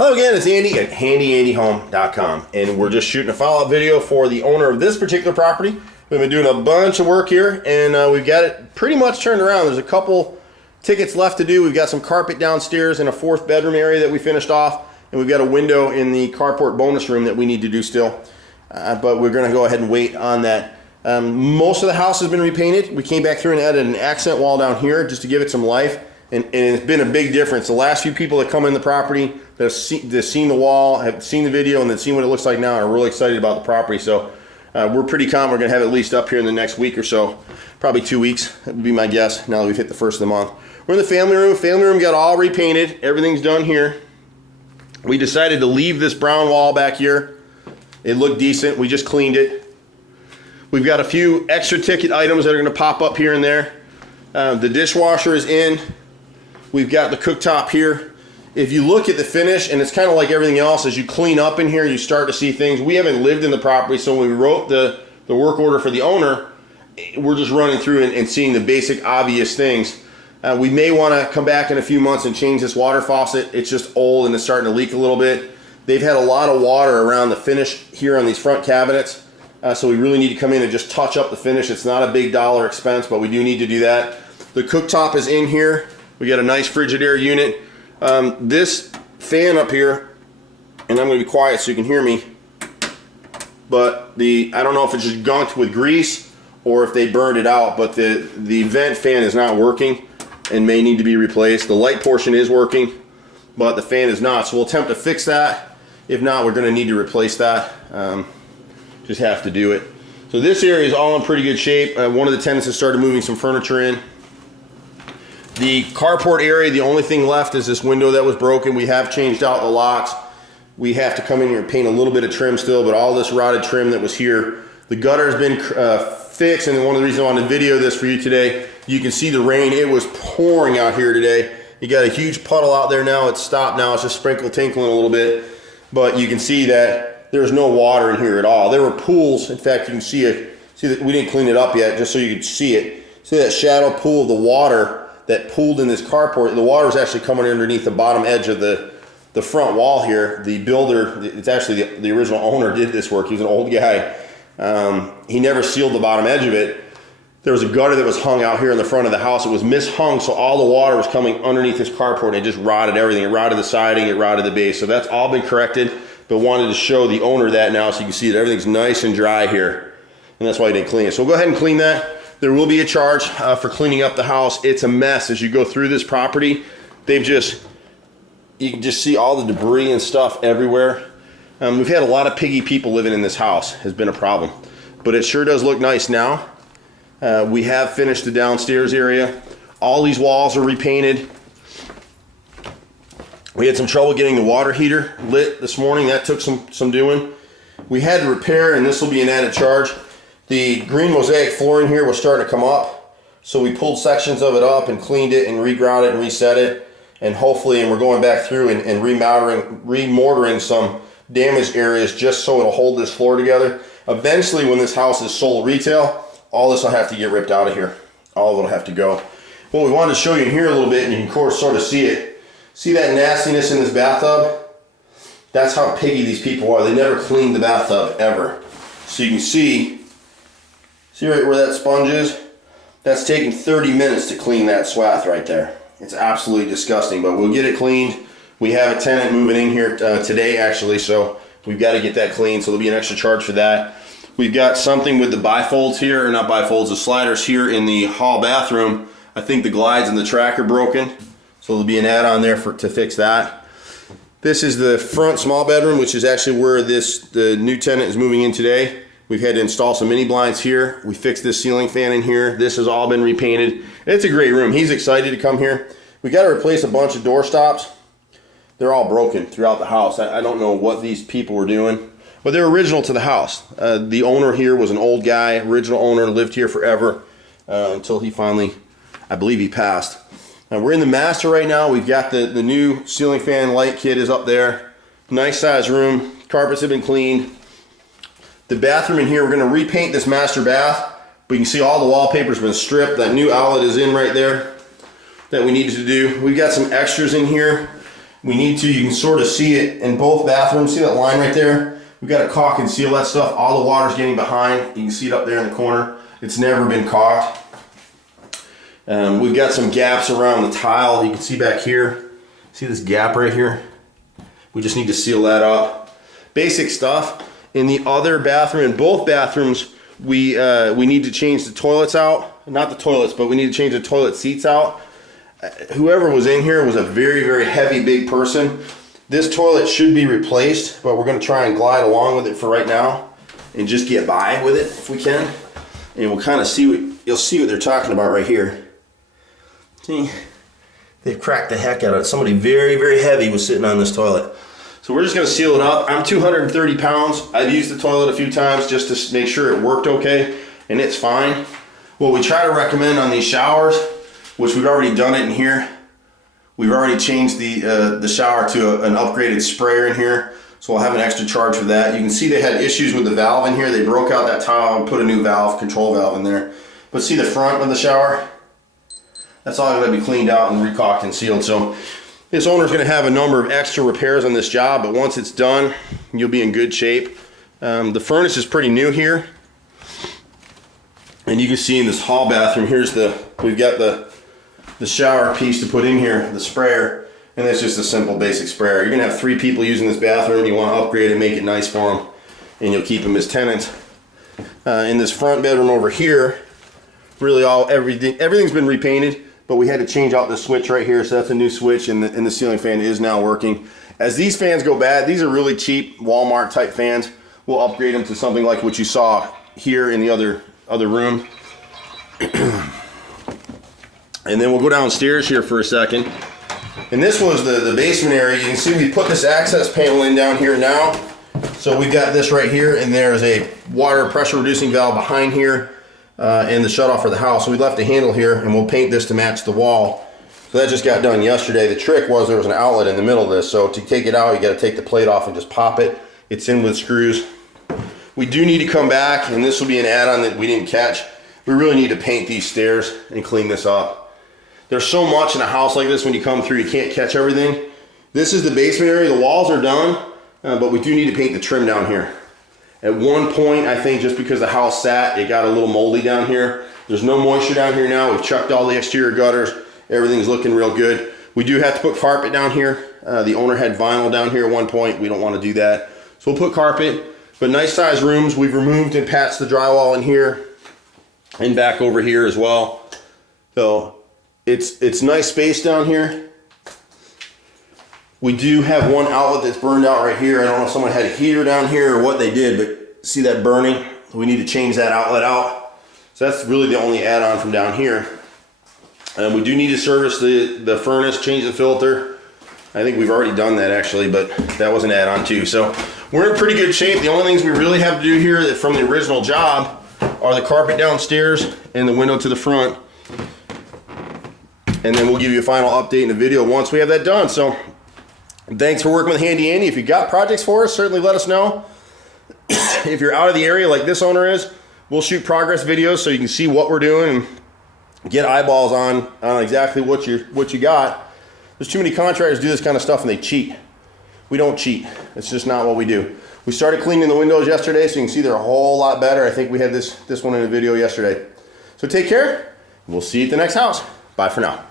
Hello again, it's Andy at handyandyhome.com, and we're just shooting a follow-up video for the owner of this particular property. We've been doing a bunch of work here, and we've got it pretty much turned around. There's a couple tickets left to do. We've got some carpet downstairs in a 4th bedroom area that we finished off, and we've got a window in the carport bonus room that we need to do still. But we're going to go ahead and wait on that. Most of the house has been repainted. We came back through and added an accent wall down here just to give it some life. And it's been a big difference. The last few people that come in the property that have seen the wall, have seen the video, and then seen what it looks like now are really excited about the property. So we're pretty confident we're going to have it leased up here in the next week or so. Probably 2 weeks, that would be my guess, now that we've hit the first of the month. We're in the family room. Family room got all repainted. Everything's done here. We decided to leave this brown wall back here. It looked decent. We just cleaned it. We've got a few extra ticket items that are going to pop up here and there. The dishwasher is in. We've got the cooktop here. If you look at the finish, and it's kind of like everything else, as you clean up in here, you start to see things. We haven't lived in the property, so when we wrote the work order for the owner, we're just running through and seeing the basic obvious things. We may want to come back in a few months and change this water faucet. It's just old and it's starting to leak a little bit. They've had a lot of water around the finish here on these front cabinets, so we really need to come in and just touch up the finish. It's not a big dollar expense, but we do need to do that. The cooktop is in here. We got a nice Frigidaire unit. This fan up here, and I'm going to be quiet so you can hear me, but I don't know if it's just gunked with grease or if they burned it out, but the vent fan is not working and may need to be replaced. The light portion is working, but the fan is not. So we'll attempt to fix that. If not, we're going to need to replace that. Just have to do it. So this area is all in pretty good shape. One of the tenants has started moving some furniture in. The carport area, the only thing left is this window that was broken. We have changed out the locks. We have to come in here and paint a little bit of trim still, but all this rotted trim that was here. The gutter has been fixed, and one of the reasons I wanted to video this for you today, you can see the rain. It was pouring out here today. You got a huge puddle out there now. It's stopped now. It's just tinkling a little bit, but you can see that there's no water in here at all. There were pools. In fact, you can see it. See that we didn't clean it up yet, just so you could see it. See that shadow pool of the water that pooled in this carport. The water is actually coming underneath the bottom edge of the front wall here. The builder, it's actually the original owner did this work. He was an old guy. He never sealed the bottom edge of it. There was a gutter that was hung out here in the front of the house. It was mishung, so all the water was coming underneath this carport, and it just rotted everything. It rotted the siding, it rotted the base. So that's all been corrected, but wanted to show the owner that now so you can see that everything's nice and dry here. And that's why he didn't clean it. So we'll go ahead and clean that. There will be a charge for cleaning up the house. It's a mess as you go through this property. You can just see all the debris and stuff everywhere. We've had a lot of piggy people living in this house, has been a problem. But it sure does look nice now. We have finished the downstairs area. All these walls are repainted. We had some trouble getting the water heater lit this morning. That took some doing. We had to repair, and this will be an added charge. The green mosaic flooring here was starting to come up, so we pulled sections of it up and cleaned it and regrouted it and reset it, and hopefully, and we're going back through and remortaring some damaged areas just so it'll hold this floor together. Eventually, when this house is sold retail, all this will have to get ripped out of here. All of it will have to go. What we wanted to show you in here a little bit, and you can of course sort of see it. See that nastiness in this bathtub? That's how piggy these people are. They never cleaned the bathtub ever. So you can see right where that sponge is? That's taking 30 minutes to clean that swath right there. It's absolutely disgusting, but we'll get it cleaned. We have a tenant moving in here today actually, so we've got to get that cleaned, so there'll be an extra charge for that. We've got something with the bifolds here, or not bifolds, the sliders here in the hall bathroom. I think the glides and the track are broken, so there'll be an add-on there to fix that. This is the front small bedroom, which is actually where the new tenant is moving in today. We've had to install some mini blinds here. We fixed this ceiling fan in here. This has all been repainted. It's a great room. He's excited to come here. We got to replace a bunch of door stops. They're all broken throughout the house. I don't know what these people were doing, but they're original to the house. The owner here was an old guy, original owner, lived here forever until he finally, I believe he passed. We're in the master right now. We've got the new ceiling fan light kit is up there. Nice size room. Carpets have been cleaned. The bathroom in here, we're going to repaint this master bath, but you can see all the wallpaper's been stripped. That new outlet is in right there that we needed to do. We've got some extras in here. We need to, you can sort of see it in both bathrooms. See that line right there? We've got to caulk and seal that stuff. All the water's getting behind. You can see it up there in the corner. It's never been caulked. We've got some gaps around the tile. You can see back here. See this gap right here? We just need to seal that up. Basic stuff. In the other bathroom, in both bathrooms, we need to change the toilets out. Not the toilets, but we need to change the toilet seats out. Whoever was in here was a very, very heavy, big person. This toilet should be replaced, but we're going to try and glide along with it for right now and just get by with it if we can. And we'll kind of see what, you'll see what they're talking about right here. See, they've cracked the heck out of it. Somebody very, very heavy was sitting on this toilet. So we're just going to seal it up. I'm 230 pounds. I've used the toilet a few times just to make sure it worked okay, and it's fine. What we try to recommend on these showers, which we've already done it in here. We've already changed the shower to an upgraded sprayer in here, so we'll have an extra charge for that. You can see they had issues with the valve in here. They broke out that tile and put a new valve, control valve in there. But see the front of the shower? That's all going to be cleaned out and recaulked and sealed. So this owner's going to have a number of extra repairs on this job, but once it's done, you'll be in good shape. The furnace is pretty new here. And you can see in this hall bathroom, we've got the shower piece to put in here, the sprayer, and that's just a simple basic sprayer. You're gonna have 3 people using this bathroom. You wanna upgrade and make it nice for them, and you'll keep them as tenants. In this front bedroom over here, really everything's been repainted, but we had to change out the switch right here, so that's a new switch, and the ceiling fan is now working. As these fans go bad, these are really cheap Walmart type fans. We'll upgrade them to something like what you saw here in the other room. And then we'll go downstairs here for a second. And this was the basement area. You can see we put this access panel in down here now. So we've got this right here, and there's a water pressure reducing valve behind here, and the shutoff for the house. So we left a handle here, and we'll paint this to match the wall. So that just got done yesterday. The trick was there was an outlet in the middle of this. So to take it out, you got to take the plate off and just pop it. It's in with screws. We do need to come back, and this will be an add-on that we didn't catch. We really need to paint these stairs and clean this up. There's so much in a house like this when you come through, you can't catch everything. This is the basement area. The walls are done, but we do need to paint the trim down here. At one point, I think just because the house sat, it got a little moldy down here. There's no moisture down here now. We've chucked all the exterior gutters. Everything's looking real good. We do have to put carpet down here. The owner had vinyl down here at one point. We don't want to do that. So we'll put carpet, but nice size rooms. We've removed and patched the drywall in here and back over here as well. So it's nice space down here. We do have one outlet that's burned out right here. I don't know if someone had a heater down here or what they did, but see that burning? We need to change that outlet out. So that's really the only add-on from down here. And we do need to service the furnace, change the filter. I think we've already done that actually, but that was an add-on too. So we're in pretty good shape. The only things we really have to do here from the original job are the carpet downstairs and the window to the front. And then we'll give you a final update in the video once we have that done. So thanks for working with Handy Andy. If you've got projects for us, certainly let us know. If you're out of the area like this owner is, we'll shoot progress videos so you can see what we're doing and get eyeballs on exactly what you got. There's too many contractors do this kind of stuff and they cheat. We don't cheat. It's just not what we do. We started cleaning the windows yesterday, so you can see they're a whole lot better. I think we had this one in a video yesterday. So take care. We'll see you at the next house. Bye for now.